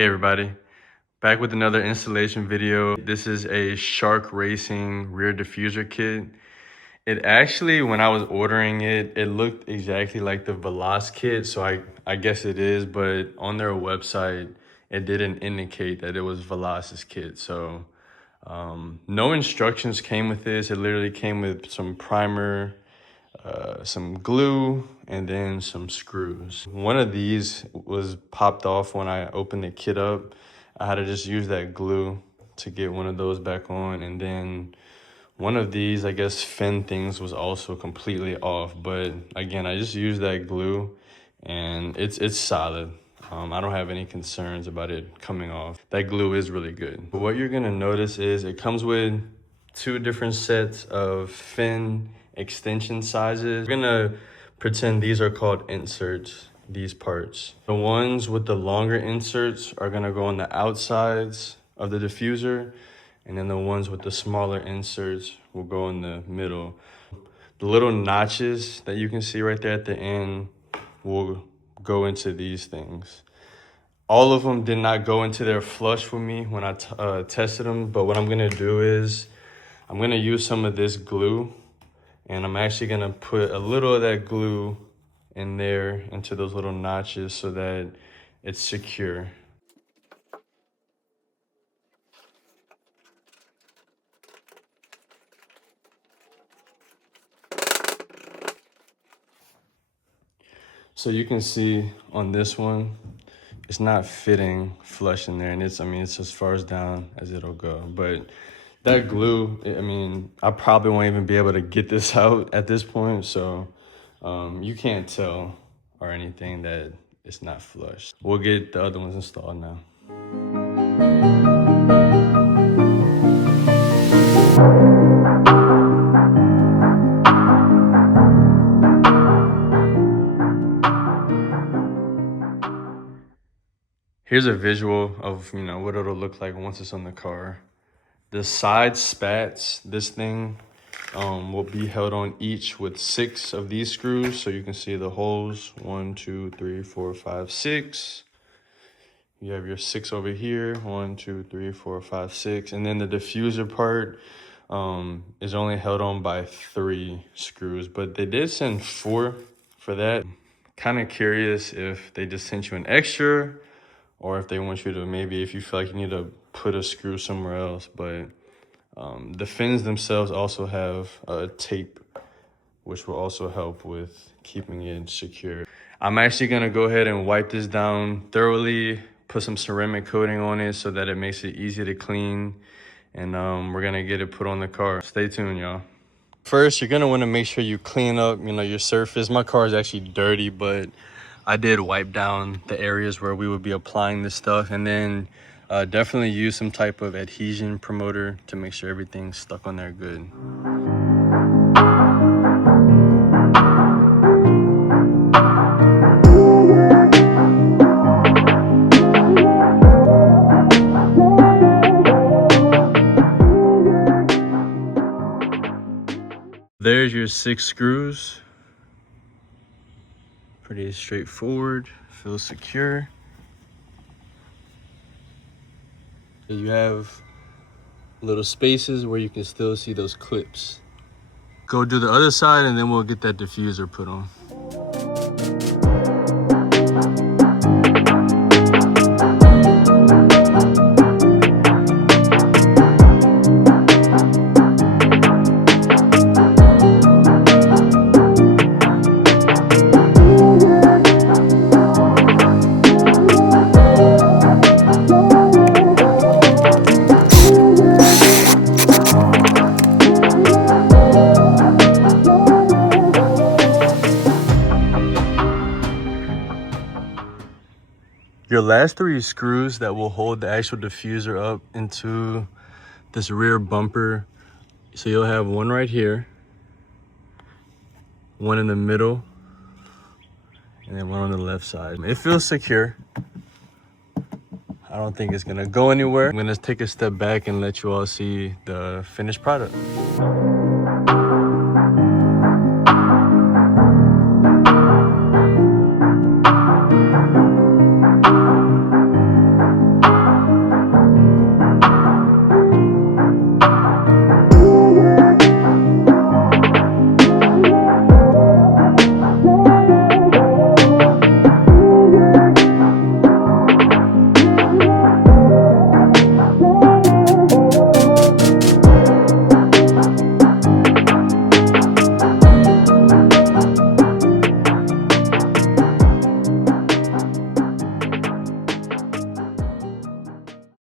Hey everybody, back with another installation video. This is a Shark Racing rear diffuser kit. It actually, when I was ordering it, it looked exactly like the Veloz kit, so I guess it is, but on their website, it didn't indicate that it was Veloz's kit. So no instructions came with this. It literally came with some primer, some glue, and then some screws. One of these was popped off when I opened the kit up. I had to just use that glue to get one of those back on, and then one of these, I guess, fin things was also completely off. But again, I just used that glue and it's solid. I don't have any concerns about it coming off. That glue is really good. But what you're gonna notice is it comes with two different sets of fin extension sizes. We're gonna pretend these are called inserts, these parts. The ones with the longer inserts are gonna go on the outsides of the diffuser, and then the ones with the smaller inserts will go in the middle. The little notches that you can see right there at the end will go into these things. All of them did not go into there flush with me when I tested them, but what I'm gonna do is I'm gonna use some of this glue, and I'm actually gonna put a little of that glue in there into those little notches so that it's secure. So you can see on this one, it's not fitting flush in there, and it's as far as down as it'll go. But that glue, I probably won't even be able to get this out at this point, so you can't tell or anything that it's not flush. We'll get the other ones installed now. Here's a visual of what it'll look like once it's on the car. The side spats, this thing will be held on each with 6 of these screws. So you can see the holes, 1, 2, 3, 4, 5, 6. You have your 6 over here, 1, 2, 3, 4, 5, 6. And then the diffuser part is only held on by 3 screws, but they did send 4 for that. Kind of curious if they just sent you an extra, or if they want you to, maybe if you feel like you need to put a screw somewhere else. But the fins themselves also have tape, which will also help with keeping it secure. I'm actually gonna go ahead and wipe this down thoroughly, put some ceramic coating on it so that it makes it easy to clean, and we're gonna get it put on the car. Stay tuned, y'all. First, you're gonna wanna make sure you clean up, your surface. My car is actually dirty, but I did wipe down the areas where we would be applying this stuff, and then definitely use some type of adhesion promoter to make sure everything's stuck on there good. There's your 6 screws. Pretty straightforward, feels secure. You have little spaces where you can still see those clips. Go do the other side, and then we'll get that diffuser put on. Your last 3 screws that will hold the actual diffuser up into this rear bumper. So you'll have one right here, one in the middle, and then one on the left side. It feels secure. I don't think it's gonna go anywhere. I'm gonna take a step back and let you all see the finished product.